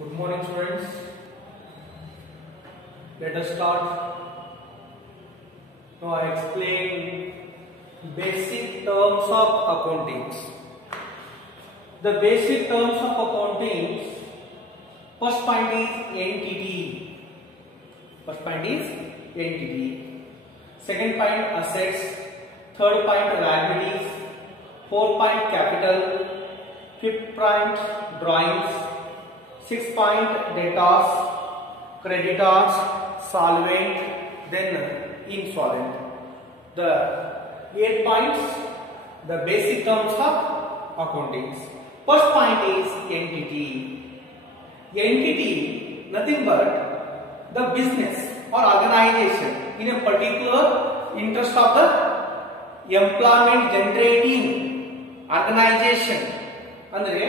Good morning, students. Let us start. Now I explain basic terms of accounting. The basic terms of accounting. First point is entity. First point is entity. Second point assets. Third point liabilities. Fourth point capital. Fifth point drawings. Sixth point debtors, creditors, solvent, then insolvent. The 8 points, the basic terms of accounting. First point is entity. Entity, nothing but the business or organization in a particular interest of the employment generating organization. ಅಂದ್ರೆ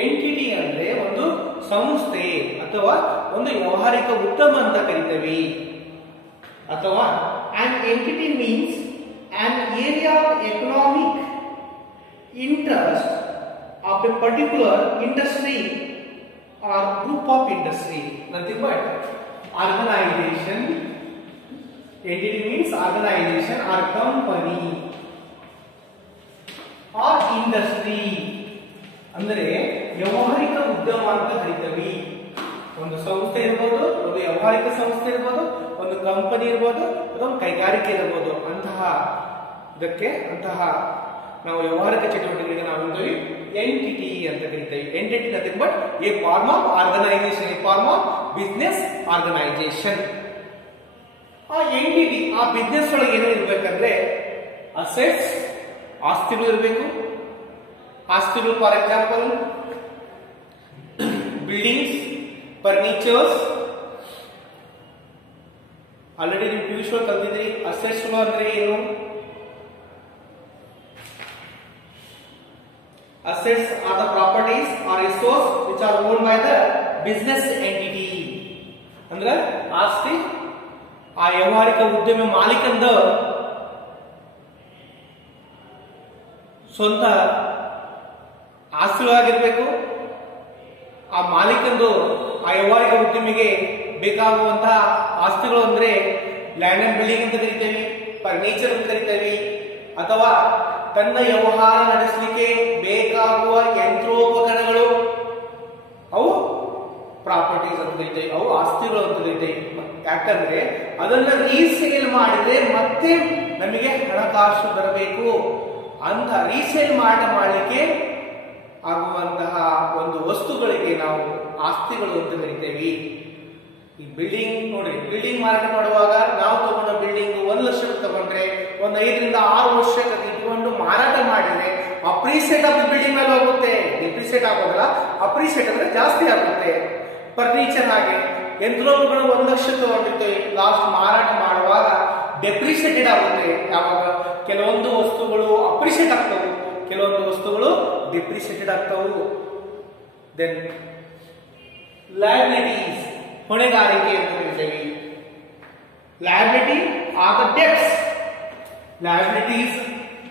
entity ಅಂದ್ರೆ ಒಂದು ಸಂಸ್ಥೆ ಅಥವಾ ಒಂದು ವ್ಯವಹಾರಿಕ ಉದ್ಯಮ ಅಂತ ಕರೀತೀವಿ. ಅಥವಾ an entity means an area of economic interest of a particular industry or group of industry. Nothing but organization. Entity means organization or company or industry. ಅಂದರೆ ವ್ಯವಹಾರಿಕ ಉದ್ಯಮ ಅಂತ ಕರೀತೀವಿ. ಒಂದು ಸಂಸ್ಥೆ ಇರಬಹುದು, ಒಂದು ವ್ಯವಹಾರಿಕ ಸಂಸ್ಥೆ ಇರಬಹುದು, ಒಂದು ಕಂಪನಿ ಇರಬಹುದು, ಅಥವಾ ಒಂದು ಕೈಗಾರಿಕೆ ಇರಬಹುದು. ಅಂತಹ ನಾವು ವ್ಯವಹಾರಿಕ ಚಟುವಟಿಕೆಗೆ ನಾವು ಅಂತೀವಿ ಎಂಟಿಟಿ ಅಂತ ಕರೀತೀವಿ. Entity nothing but a form of organisation, a form of business organisation. ಆ ಎಂಟಿಟಿ, ಆ ಬಿಸ್ನೆಸ್ ಒಳಗೆ ಏನೋ ಇರ್ಬೇಕಂದ್ರೆ ಅಸೆಟ್ಸ್, ಆಸ್ತಿಗಳು ಇರಬೇಕು. ಆಸ್ತಿಗಳು for example buildings, furnitures. Already ನೀವು ಪಿಯುಷ್ ಕಲ್ತಿದ್ರಿ. ಅಸೆಟ್ಸ್ ಅಂದ್ರೆ ಏನು? Assets are the properties or resources which are owned by the business entity. ಅಂದ್ರೆ ಆಸ್ತಿ ಆ ವ್ಯವಹಾರಿಕ ಉದ್ಯಮ ಮಾಲೀಕಂದ ಸ್ವಂತ ಆಸ್ತಿಗಳಾಗಿರ್ಬೇಕು. ಆ ಮಾಲೀಕಂದು ಆ ವ್ಯವಹಾರಿಕ ಉದ್ಯಮಿಗೆ ಬೇಕಾಗುವಂತಹ ಆಸ್ತಿಗಳು ಅಂದ್ರೆ ಲ್ಯಾಂಡ್ ಅಂಡ್ ಬಿಲ್ಡಿಂಗ್ ಅಂತ ಕರಿತೇವೆ, ಫರ್ನಿಚರ್ ಅಂತ ಕರಿತೇವೆ. ಅಥವಾ ತನ್ನ ವ್ಯವಹಾರ ನಡೆಸಲಿಕ್ಕೆ ಬೇಕಾಗುವ ಯಂತ್ರೋಪಕರಣಗಳು, ಅವು ಪ್ರಾಪರ್ಟೀಸ್ ಅಂತ ಕರಿತೇವೆ, ಅವು ಆಸ್ತಿಗಳು ಅಂತ ಕರಿತೇವೆ. ಯಾಕಂದ್ರೆ ಅದನ್ನ ರೀಸೇಲ್ ಮಾಡಿದ್ರೆ ಮತ್ತೆ ನಮಗೆ ಹಣಕಾಸು ಬರಬೇಕು. ಅಂತ ರೀಸೇಲ್ ಮಾಡಲಿಕ್ಕೆ ಆಗುವಂತಹ ಒಂದು ವಸ್ತುಗಳಿಗೆ ನಾವು ಆಸ್ತಿಗಳು ಅಂತ ಕರಿತೇವೆ. ಈ ಬಿಲ್ಡಿಂಗ್ ನೋಡಿ, ಬಿಲ್ಡಿಂಗ್ ಮಾರಾಟ ಮಾಡುವಾಗ ನಾವು ತಗೊಂಡ ಬಿಲ್ಡಿಂಗ್ 1 ಲಕ್ಷ ತಗೊಂಡ್ರೆ ಒಂದು 5 ರಿಂದ 6 ವರ್ಷ ಇಟ್ಕೊಂಡು ಮಾರಾಟ ಮಾಡಿದ್ರೆ ಅಪ್ರಿಸಿಯೇಟ್ ಆಫ್ ದ ಬಿಲ್ಡಿಂಗ್ ಮೇಲೆ ಹೋಗುತ್ತೆ. ಡಿಪ್ರಿಸಿಯೇಟ್ ಆಗೋದಿಲ್ಲ, ಅಪ್ರಿಸಿಯೇಟ್ ಅಂದ್ರೆ ಜಾಸ್ತಿ ಆಗುತ್ತೆ. ಫರ್ನಿಚರ್ ಹಾಗೆ ಯಂತ್ರೋಪಕರಣ 1 ಲಕ್ಷ ತಗೊಂಡಿರ್ತೇವೆ, ಲಾಸ್ಟ್ ಮಾರಾಟ ಮಾಡುವಾಗ ಡೆಪ್ರಿಸಿಯೇಟೆಡ್ ಆಗುತ್ತೆ. ಯಾವಾಗ ಕೆಲವೊಂದು ವಸ್ತುಗಳು ಅಪ್ರಿಸಿಯೇಟ್ ಆಗ್ತವೆ, ಕೆಲವೊಂದು ವಸ್ತುಗಳು ಡಿಪ್ರಿಸಿಯೇಟೆಡ್ ಆಗ್ತವು. ದೆನ್ ಲಯಬಿಲಿಟೀಸ್, ಹೊಣೆಗಾರಿಕೆ ಅಂತ ಕರೀತೀವಿ. Liability are the debts. Liabilities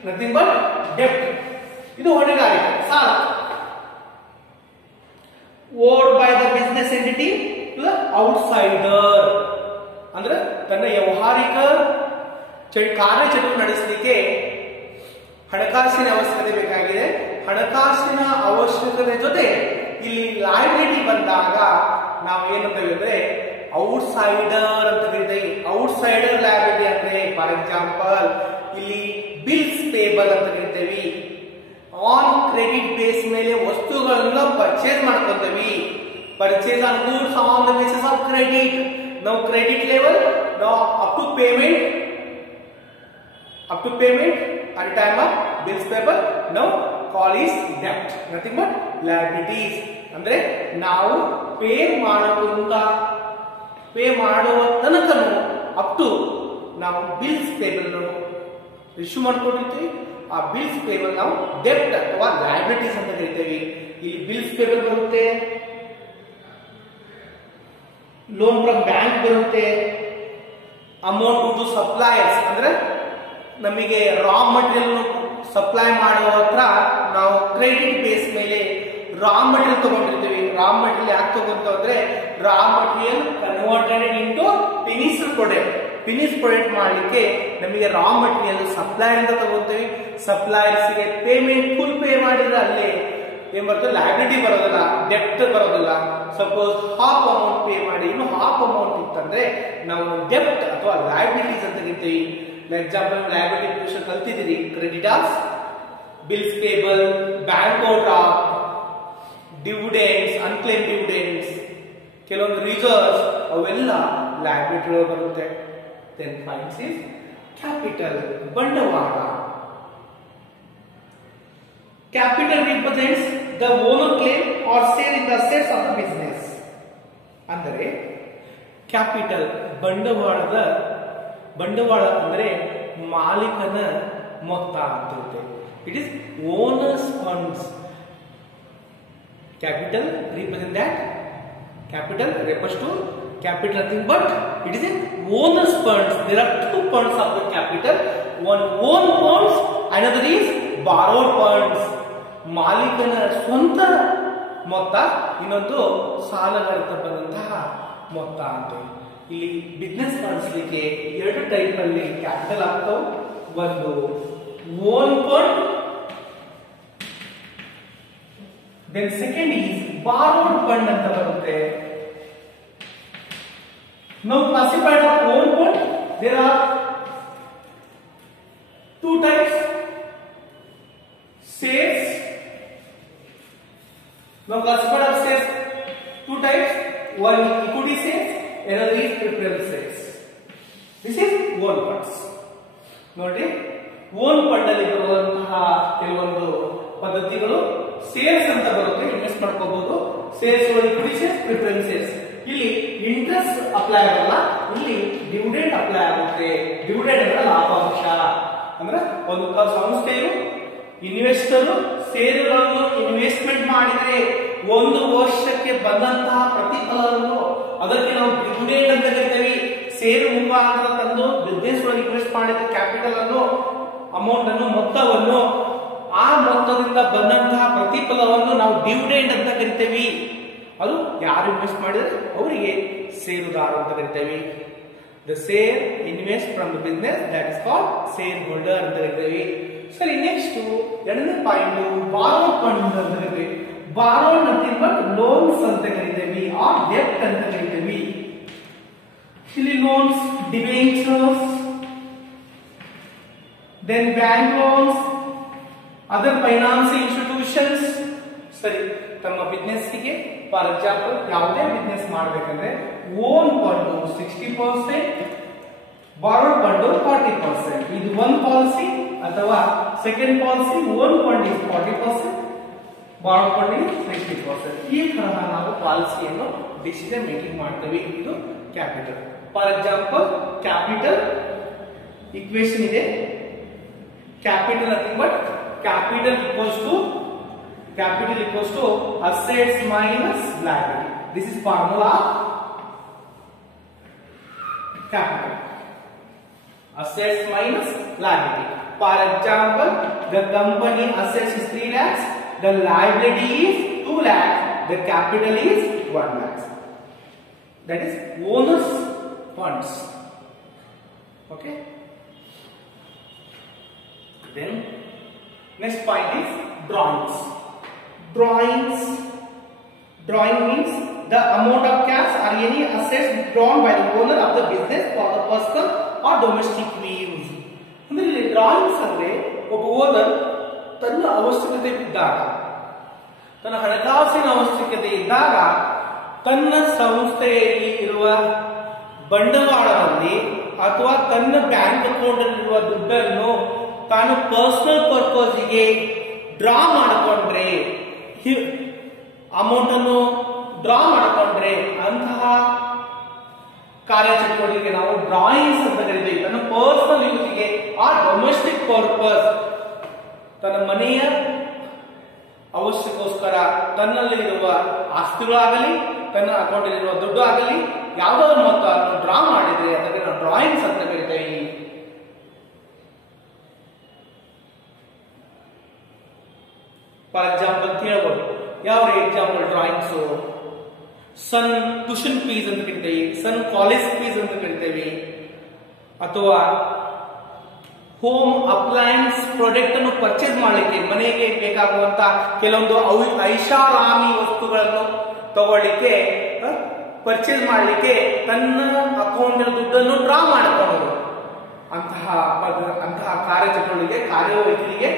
nothing but ಡೆಬ್ಟ್. ಇದು ಹೊಣೆಗಾರಿಕೆ, ಸಾಲ. Owed by the business entity to the outsider. ಅಂದ್ರೆ ತನ್ನ ವ್ಯವಹಾರಿಕ ಕಾರ್ಯಚಟುವಟಿಕೆ ನಡೆಸಲಿಕ್ಕೆ ಹಣಕಾಸಿನ ಅವಶ್ಯಕತೆ ಬೇಕಾಗಿದೆ. ಹಣಕಾಸಿನ ಅವಶ್ಯಕತೆ ಜೊತೆ ಇಲ್ಲಿ ಲಯಬಿಲಿಟಿ ಬಂದಾಗ ನಾವು ಏನಂತೇವೆ ಅಂದ್ರೆ ಔಟ್ಸೈಡರ್ ಅಂತ ಕರೀತೀವಿ. ಔಟ್ಸೈಡರ್ ಲಯಬಿಲಿಟಿ ಅಂದ್ರೆ ಫಾರ್ ಎಕ್ಸಾಂಪಲ್ ಇಲ್ಲಿ ಬಿಲ್ಸ್ ಪೇಬಲ್ ಅಂತ ಕರಿತೇವೆ. ಆನ್ ಕ್ರೆಡಿಟ್ ಬೇಸ್ ಮೇಲೆ ವಸ್ತುಗಳನ್ನ ಪರ್ಚೇಸ್ ಮಾಡ್ಕೊತೀವಿ. Purchase on goods on the basis of credit. ನಾವು ಕ್ರೆಡಿಟ್ ಲೆವೆಲ್, ನಾವು up to payment at the time of bills payable, now call is debt. Nothing but liabilities. ಅಂದ್ರೆ ನಾವು pay ಮಾಡುವ ತನಕನು up to ನಾವು bills payable issue ಮಾಡ್ಕೊಂಡಿರ್ತೀವಿ. ಆ bills payable ನಾವು ಡೆಬ್ಟ್ ಅಥವಾ ಲಯಬಿಲಿಟೀಸ್ ಅಂತ ಕರಿತೀವಿ. ಇಲ್ಲಿ ಬಿಲ್ಸ್ ಪೇಬಲ್ ಬರುತ್ತೆ, ಲೋನ್ ಫ್ರಮ್ ಬ್ಯಾಂಕ್ ಬರುತ್ತೆ, ಅಮೌಂಟ್ ಟು ಸಪ್ಲೈಯರ್ಸ್ ಅಂದ್ರೆ ನಮಗೆ ರಾ ಮಟೀರಿಯಲ್ ಸಪ್ಲೈ ಮಾಡುವ ಹತ್ರ ನಾವು ಕ್ರೆಡಿಟ್ ಬೇಸ್ ಮೇಲೆ ರಾ ಮಟೀರಿಯಲ್ ತಗೊಂಡಿರ್ತೀವಿ. ರಾ ಮಟೀರಿಯಲ್ ಯಾಕೆ ತಗೊಂತ ಅಂದ್ರೆ raw material converted into finished product. Finish product ಮಾಡಲಿಕ್ಕೆ ನಮಗೆ ರಾ ಮಟೀರಿಯಲ್ ಸಪ್ಲೈಯರ್ ಅಂತ ತಗೋತೀವಿ. ಸಪ್ಲೈಯರ್ಸ್ ಗೆ ಪೇಮೆಂಟ್ ಫುಲ್ ಪೇ ಮಾಡಿದ್ರೆ ಅಲ್ಲೇ ಏನ್ ಬರ್ತದೆ, ಲಯಬಿಲಿಟಿ ಬರೋದಿಲ್ಲ, ಡೆಪ್ಟ್ ಬರೋದಿಲ್ಲ. ಸಪೋಸ್ ಹಾಫ್ ಅಮೌಂಟ್ ಪೇ ಮಾಡಿ ಇನ್ನು ಹಾಫ್ ಅಮೌಂಟ್ ಇತ್ತಂದ್ರೆ ನಾವು ಡೆಪ್ಟ್ ಅಥವಾ ಲಯಬಿಲಿಟೀಸ್ ಅಂತ ಕರಿತೀವಿ. ಎಕ್ಸಾಂಪಲ್ ಲಯಬಿಲಿಟಿ ವಿಷಯ ಕಲ್ತಿದ್ದೀರಿ. Creditors, bills payable, bank overdraft, dividends, unclaim dividends, ಕೆಲವೊಂದು ರಿಸರ್ವ್ಸ್ ಅವೆಲ್ಲ ಲಯಬಿಲಿಟಿ ಬರುತ್ತೆ. Then finds is capital, ಬಂಡವಾಳ. Capital represents the owner claim or share in the assets of the business. ಅಂದರೆ capital ಬಂಡವಾಳ ಅಂದ್ರೆ ಮಾಲೀಕನ ಮೊತ್ತ ಅಂತ ಇರುತ್ತೆ. It is owners funds. Capital represent that. Capital refers to capital nothing but it is an owner's funds. There are two funds of the capital. One own funds, another is borrowed funds. ಮಾಲೀಕನ ಸ್ವಂತ ಮೊತ್ತ, ಇನ್ನೊಂದು ಸಾಲಗಾರರಿಂದ ಬಂದಂತಹ ಮೊತ್ತ ಅಂತ. ಇಲ್ಲಿ business ಮಾಡಿಸ್ಲಿಕ್ಕೆ ಎರಡು ಟೈಪ್ ಅಲ್ಲಿ ಕ್ಯಾಪಿಟಲ್ ಆಗ್ತಾವ. ಒಂದು own fund, then second is borrowed fund ಅಂತ ಬರುತ್ತೆ. Now classified of own fund, there are two types. Shares. Now classified of shares, two types. One equity shares, another is preference shares. This is own funds. ನೋಡಿ, own fund ಅಲ್ಲಿ ಬರುವಂತಹ ಕೆಲವೊಂದು ಪದ್ಧತಿಗಳು shares ಅಂತ ಬರುತ್ತೆ. Invest ಮಾಡ್ಕೋಬಹುದು. Shares equity shares, preference shares. ಇಲ್ಲಿ interest apply ಆಗಲ್ಲ, ಇಲ್ಲಿ ಡಿವಿಡೆಂಡ್ ಅಪ್ಲೈ ಆಗುತ್ತೆ. ಡಿವಿಡೆಂಡ್ ಅಂದ್ರೆ ಲಾಭಾಂಶ. ಅಂದ್ರೆ ಒಂದು ಸಂಸ್ಥೆಯು ಇನ್ವೆಸ್ಟರ್ ಷೇರುಗಳನ್ನು ಇನ್ವೆಸ್ಟ್ಮೆಂಟ್ ಮಾಡಿದರೆ ಒಂದು ವರ್ಷಕ್ಕೆ ಬಂದಂತಹ ಪ್ರತಿಫಲವನ್ನು ಅದಕ್ಕೆ ನಾವು ಡಿವಿಡೆಂಡ್ ಅಂತ ಕರಿತೀವಿ. ಷೇರು ಮುಂಭಾಗದ ತಂದು ಬಿಸ್ನೆಸ್ ಒಳಗೆ ಇನ್ವೆಸ್ಟ್ ಮಾಡಿದ ಕ್ಯಾಪಿಟಲ್ ಅನ್ನು, ಅಮೌಂಟ್ ಅನ್ನು, ಮೊತ್ತವನ್ನು, ಆ ಮೊತ್ತದಿಂದ ಬಂದಂತಹ ಪ್ರತಿಫಲವನ್ನು ನಾವು ಡಿವಿಡೆಂಡ್ ಅಂತ ಕರಿತೀವಿ. ಅದು ಯಾರು ಇನ್ವೆಸ್ಟ್ ಮಾಡಿದ್ರೆ ಅವರಿಗೆ ಷೇರುದಾರ ಅಂತ ಕರಿತೀವಿ. The share invest from the business, that is called share holder ಅಂತ ಕರಿತೀವಿ. ಸರಿ, ನೆಕ್ಸ್ಟ್ ಎರಡನೇ ಪಾಯಿಂಟ್ ಬಾರೋಡ್ ಫಂಡ್ ಅಂತ ಕರಿತೀವಿ. ಬಾರೋಡ್ ನಥಿಂಗ್ ಬಟ್ ಲೋನ್ಸ್ ಅಂತ ಕರಿತೀವಿ, ಆರ್ ಡೆಪ್ಟ್ ಅಂತ ಕರಿತೀವಿ. ಇಲ್ಲಿ loans, debentures, then bank loans, other financial institutions. ಸರಿ, ತಮ್ಮ ಬಿಸ್ನೆಸ್ಗೆ ಫಾರ್ ಎಕ್ಸಾಂಪಲ್ ಯಾವುದೇ ಬಿಸ್ನೆಸ್ ಮಾಡಬೇಕಂದ್ರೆ ಓನ್ ಫಂಡ್ 60%, ಬಾರೋಡ್ ಫಂಡ್ 40%. ಇದು ಒಂದು ಪಾಲಿಸಿ. ಅಥವಾ second policy, own fund is 40%, borrowed fund is 60%. ಈ ತರಹ ನಾವು ಪಾಲಿಸಿಯನ್ನು ಡಿಸಿಷನ್ ಮೇಕಿಂಗ್ ಮಾಡ್ತೇವೆ. ಇದು capital. For example capital equation ಇದೆ. Capital nothing but capital equals to assets minus liability. This is formula capital. Assets minus liability. For example, the company assets is 3 lakhs, the liability is 2 lakhs, the capital is 1 lakh. That is owner's funds. Okay. Then next point is drawings. Drawing means the amount of cash or any assets drawn by the owner of the business for the personal or domestic use. ಅಂದ್ರೆ ಇಲ್ಲಿ drawings ಅಂದ್ರೆ ಒಬ್ಬ owner ತನ್ನ ಅವಶ್ಯಕತೆ ಇದ್ದಾಗ, ತನ್ನ ಹಣಕಾಸಿನ ಅವಶ್ಯಕತೆ ಇದ್ದಾಗ ತನ್ನ ಸಂಸ್ಥೆಯಲ್ಲಿ ಇರುವ ಬಂಡವಾಳದಲ್ಲಿ ಅಥವಾ ತನ್ನ ಬ್ಯಾಂಕ್ ಅಕೌಂಟ್ ಅಲ್ಲಿರುವ ದುಡ್ಡನ್ನು ತಾನು ಪರ್ಸನಲ್ ಪರ್ಪಸ್ಗೆ ಡ್ರಾ ಮಾಡಿಕೊಂಡ್ರೆ, ಅಮೌಂಟ್ ಅನ್ನು ಡ್ರಾ ಮಾಡಿಕೊಂಡ್ರೆ ಅಂತಹ ಕಾರ್ಯಚಟುವಟಿಕೆ ನಾವು ಡ್ರಾಯಿಂಗ್ಸ್ ಅಂತ ಕರಿತೀವಿ. ತನ್ನ ಪರ್ಸನಲ್ ಯೂಸ್ಗೆ ಆ ಡೊಮೆಸ್ಟಿಕ್ ಪರ್ಪಸ್, ತನ್ನ ಮನೆಯ ಅವಶ್ಯಕೋಸ್ಕರ ತನ್ನಲ್ಲಿ ಇರುವ ಆಸ್ತಿಗಳಾಗಲಿ ತನ್ನ ಅಕೌಂಟ್ ಇರುವ ದುಡ್ಡು ಆಗಲಿ ಯಾವುದಾದ್ರು ಮೊತ್ತವನ್ನು ಡ್ರಾ ಮಾಡಿದ್ರೆ ಅದಕ್ಕೆ ನಾವು ಡ್ರಾಯಿಂಗ್ಸ್ ಅಂತ ಕರಿತೀವಿ. ಫಾರ್ ಎಕ್ಸಾಂಪಲ್ ಕೇಳಬಹುದು, ಯಾವ ಎಕ್ಸಾಂಪಲ್ ಡ್ರಾಯಿಂಗ್ಸ್, ಸನ್ ಟ್ಯೂಷನ್ ಫೀಸ್ ಅಂತ ಕರಿತೇವೆ, ಸನ್ ಕಾಲೇಜ್ ಫೀಸ್ ಅಂತ ಕರಿತೇವೆ, ಅಥವಾ ಹೋಮ್ ಅಪ್ಲಯನ್ಸ್ ಪ್ರಾಡಕ್ಟ್ ಅನ್ನು ಪರ್ಚೇಸ್ ಮಾಡಲಿಕ್ಕೆ ಮನೆಗೆ ಬೇಕಾಗುವಂತ ಕೆಲವೊಂದು ಐಷಾರಾಮಿ ವಸ್ತುಗಳನ್ನು ತಗೊಳ್ಳಿಕ್ಕೆ ಪರ್ಚೇಸ್ ಮಾಡಲಿಕ್ಕೆ ತನ್ನ ಅಕೌಂಟ್ ದುಡ್ಡನ್ನು ಡ್ರಾ ಮಾಡಿಕೊಳ್ಳೋದು. ಅಂತಹ ಕಾರ್ಯಚಟುವಟಿಕೆ ಕಾರ್ಯವೈಖರಿಗೆ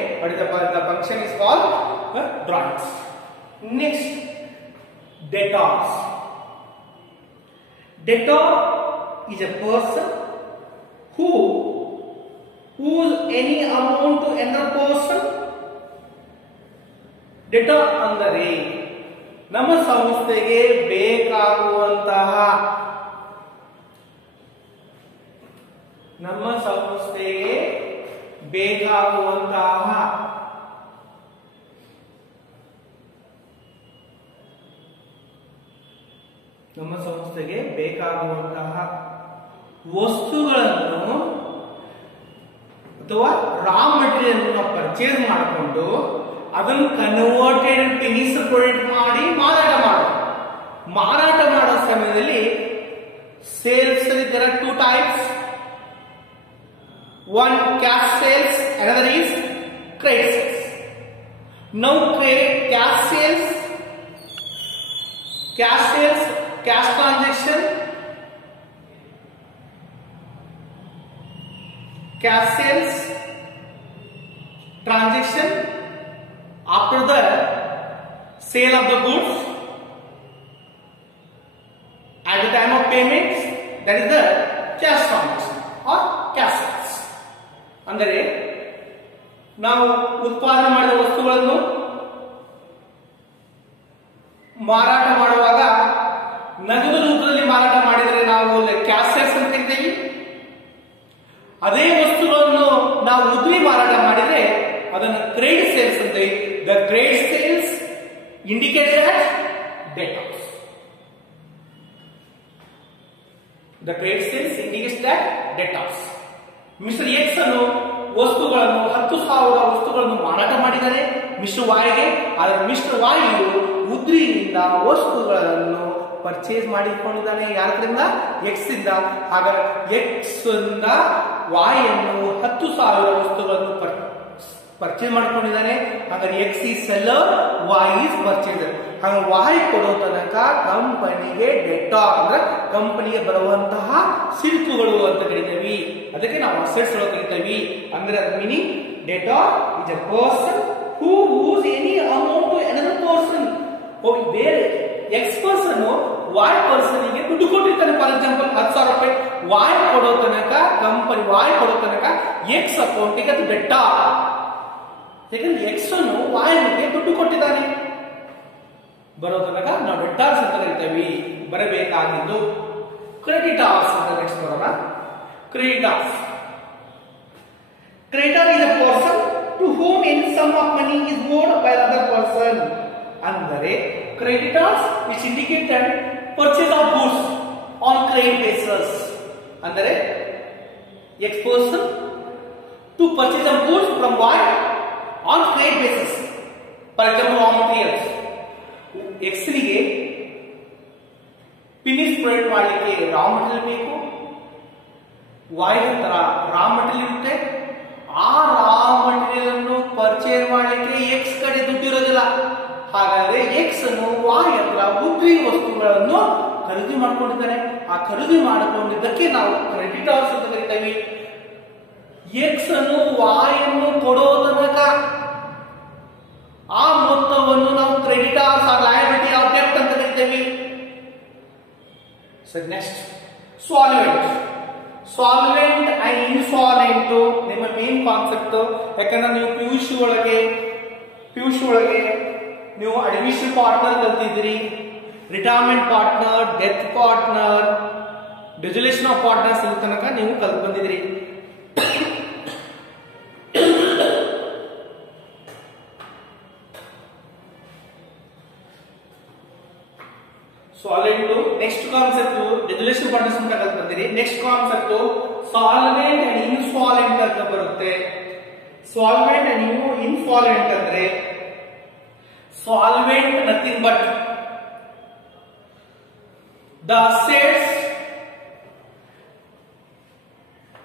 the function is called drawings. Next, debtors. Debtor is a person who owes any amount to another person. Debtor ಅಂದರೆ ನಮ್ಮ ಸಂಸ್ಥೆಗೆ ಬೇಕಾಗುವಂತಹ ವಸ್ತುಗಳನ್ನು ಅಥವಾ ರಾ ಮಟೀರಿಯಲ್ ನಾವು ಪರ್ಚೇಸ್ ಮಾಡಿಕೊಂಡು ಅದನ್ನು ಕನ್ವರ್ಟೆಡ್ ಪೆನೀಸ್ ಪ್ರೊಡಕ್ಟ್ ಮಾಡಿ ಮಾರಾಟ ಮಾಡೋ ಸಮಯದಲ್ಲಿ sales there are two types. One cash sales, another is credit sales. Now cash sales, cash transaction, cash sales transaction after the sale of the goods at the time of payments, that is the cash transaction or cash sales. ಅಂದರೆ ನಾವು ಉತ್ಪಾದನೆ ಮಾಡಿದ ವಸ್ತುಗಳನ್ನು ಮಾರಾಟ ಮಾಡುವಾಗ ನಗದು ರೂಪದಲ್ಲಿ ಮಾರಾಟ ಮಾಡಿದರೆ ನಾವು ಕ್ಯಾಶ್ ಸೇಲ್ಸ್ ಅಂತ ಕರಿತೀವಿ. ಅದೇ ವಸ್ತುಗಳನ್ನು ನಾವು ಉದ್ರಿ ಮಾರಾಟ ಮಾಡಿದರೆ ಅದನ್ನು ಕ್ರೆಡಿಟ್ ಸೇಲ್ಸ್ ಅಂತ. The credit sales indicates that debtors. The credit sales indicates that debtors. Mister X ಅನ್ನು ವಸ್ತುಗಳನ್ನು 10,000 ವಸ್ತುಗಳನ್ನು ಮಾರಾಟ ಮಾಡಿದರೆ ಮಿಸ್ಟರ್ ವಾಯ್ಗೆ. ಆದರೆ ಮಿಸ್ಟರ್ ವಾಯು ಉದ್ರಿಯಿಂದ ವಸ್ತುಗಳನ್ನು ಪರ್ಚೇಸ್ ಮಾಡಿಕೊಂಡಿದ್ದಾನೆ. ಯಾರಿಂದ? ಎಕ್ಸ್ ಇಂದ. ಹಾಗಾದ್ರೆ ಎಕ್ಸ್ ಇಂದ ವಾಯ್ ಅನ್ನು 10,000 ವಸ್ತುಗಳನ್ನು ಪರ್ಚೇಸ್ ಮಾಡ್ಕೊಂಡಿದ್ದಾನೆ. ಹಾಗಾದ್ರೆ ಎಕ್ಸ್ ಈ ಸೆಲ್ಲರ್, ವಾಯ್ ಈಸ್ ಪರ್ಚೇಸರ್. ಹಾಗೆ ವಾಯ್ ಕೊಡೋ ತನಕ ಕಂಪನಿಗೆ ಡೆಟಾರ್ ಅಂದ್ರೆ ಕಂಪನಿಗೆ ಬರುವಂತಹ ಸಿಲ್ಕುಗಳು ಅಂತ ಕರಿತೀವಿ. ಅದಕ್ಕೆ ನಾವು ಅಸೆಟ್ಸ್ ಕರಿತೀವಿ. ಅಂದ್ರೆ ಅದ್ರ meaning debtor is a person who owes any amount to another person. ಬೇರೆ ಎಕ್ಸ್ ಪರ್ಸನ್ ವಾಯ್ ಪರ್ಸನ್ ಗೆ ದುಡ್ಡು ಕೊಟ್ಟಿರ್ತಾನೆ. ಫಾರ್ ಎಕ್ಸಾಂಪಲ್ 10,000 ರೂಪಾಯಿ ವಾಯ್ ಕೊಡೋ ತನಕ ಕಂಪನಿ ವಾಯ್ ಕೊಡೋ ತನಕ ಎಕ್ಸ್ ಅಕೌಂಟಿಗೆ ಅದು ಡೆಟಾರ್. ಯಾಕಂದ್ರೆ ಎಕ್ಸ್ ಅನ್ನು ವಾಯ್ಗೆ ದುಡ್ಡು ಕೊಟ್ಟಿದ್ದಾನೆ. ಬರೋ ತನಕ ನಾವು ಡೆಟಾರ್ಸ್ ಅಂತ ಕರಿತೀವಿ. ಬರಬೇಕಾಗಿದ್ದು ಕ್ರೆಡಿಟಾರ್ಸ್ ಅಂತ ನೆಕ್ಸ್ಟ್ ಬರೋಣ. Creditors. Creditor is a person to whom any sum of money is owed by another person. ಅಂದರೆ creditors which indicate that purchase of goods on credit basis. ಅಂದರೆ X person to purchase of goods from Y on credit basis. For example, raw materials. X ಗೆ finish product ಮಾಡಲಿಕ್ಕೆ raw material ಬೇಕು. Y ನಂತರ raw material ಇರುತ್ತೆ. ಆ raw material ಅನ್ನು purchase ಮಾಡಲಿಕ್ಕೆ X ಕಡೆ ದುಡ್ಡಿರೋದಿಲ್ಲ. ಹಾಗಾದ್ರೆ ಎಕ್ಸ್ ಅನ್ನು ವಾಯ್ ಹತ್ರ ಉದ್ರಿ ವಸ್ತುಗಳನ್ನು ಖರೀದಿ ಮಾಡ್ಕೊಂಡಿದ್ದಾನೆ. ಆ ಖರೀದಿ ಮಾಡಿಕೊಂಡಿದ್ದಕ್ಕೆ ನಾವು ಕ್ರೆಡಿಟಾರ್ಸ್ ಅಂತ ಕರಿತೀವಿ. ಎಕ್ಸ್ ಅನ್ನು ವಾಯ್ ಅನ್ನು ಕೊಡೋ ತನಕ ಆ ಮೊತ್ತವನ್ನು ನಾವು creditors are liability of debt ಅಂತ ಕರಿತೀವಿ. So next solvent. Solvent and insolvent ನಿಮ್ಮ ಮೇನ್ ಕಾನ್ಸೆಪ್ಟ್. ಯಾಕಂದ್ರೆ ನೀವು ಪಿಯುಸಿ ಒಳಗೆ ನೀವು ಅಡ್ಮಿಷನ್ ಪಾರ್ಟ್ನರ್ ಕಲ್ತಿದ್ದೀರಿ, retirement partner, death partner, dissolution of partners ಇಲ್ಲಿ ತನಕ ನೀವು ಕಲ್ತು ಬಂದಿದ್ದೀರಿ. Solvent next concept dissolution partners ಅಂತ ಕಲ್ತು ಬಂದಿರಿ. Next concept solvent and insolvent ಅಂತ ಬರುತ್ತೆ. ಸಾಲ್ವೆಂಟ್ ಅಂಡ್ ಇನ್ಸಾಲ್ವೆಂಟ್ ಅಂದ್ರೆ solvent nothing but the assets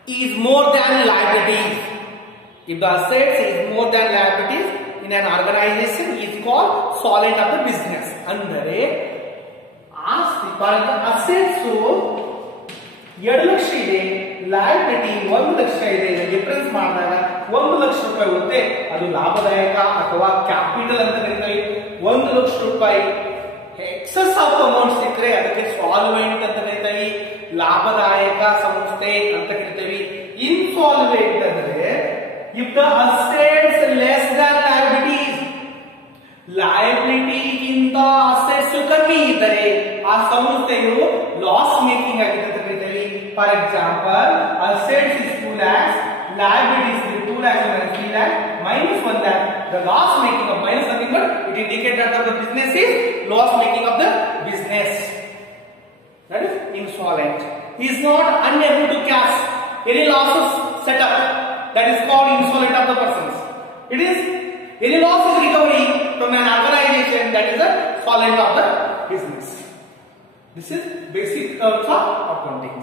is more than liabilities. If the assets is more than liabilities in an organization is called solvent of the business. ಅಂದರೆ ಆಸ್ತಿ assets 2 lakh ಇದೆ, liability 1 lakh ಇದೆ. Difference ಮಾಡಿದಾಗ 1 ಲಕ್ಷ ರೂಪಾಯಿ ಹೋಗುತ್ತೆ, ಅದು ಲಾಭದಾಯಕ ಅಥವಾ ಕ್ಯಾಪಿಟಲ್ ಅಂತ ಕರೀತೀವಿ. 1 ಲಕ್ಷ ರೂಪಾಯಿ ಎಕ್ಸೆಸ್ ಆಫ್ ಅಮೌಂಟ್ ಸಿಕ್ಕರೆ ಅದಕ್ಕೆ ಸಾಲ್ವೆಂಟ್ ಅಂತ ಕರೀತೀವಿ, ಲಾಭದಾಯಕ ಸಂಸ್ಥೆ ಅಂತ ಕರೀತೀವಿ. ಇನ್ಸಾಲ್ವೆಂಟ್ ಅಂದ್ರೆ if the assets less than liabilities, liability ಗಿಂತ assets ಕಮ್ಮಿ ಇದ್ದರೆ ಆ ಸಂಸ್ಥೆಯು ಲಾಸ್ ಮೇಕಿಂಗ್ ಆಗಿದೆ ಅಂತ ಕರೀತೀವಿ. For example, assets is 2 lakhs, liabilities is 2 lakhs and 3 lakhs minus 1 lakh. The loss making of minus something, but it indicates that the business is loss making of the business. That is insolvent. He is not unable to cash any losses set up. That is called insolvent of the persons. It is any loss is recovery from an organization, that is a solvent of the business. This is basic terms of accounting.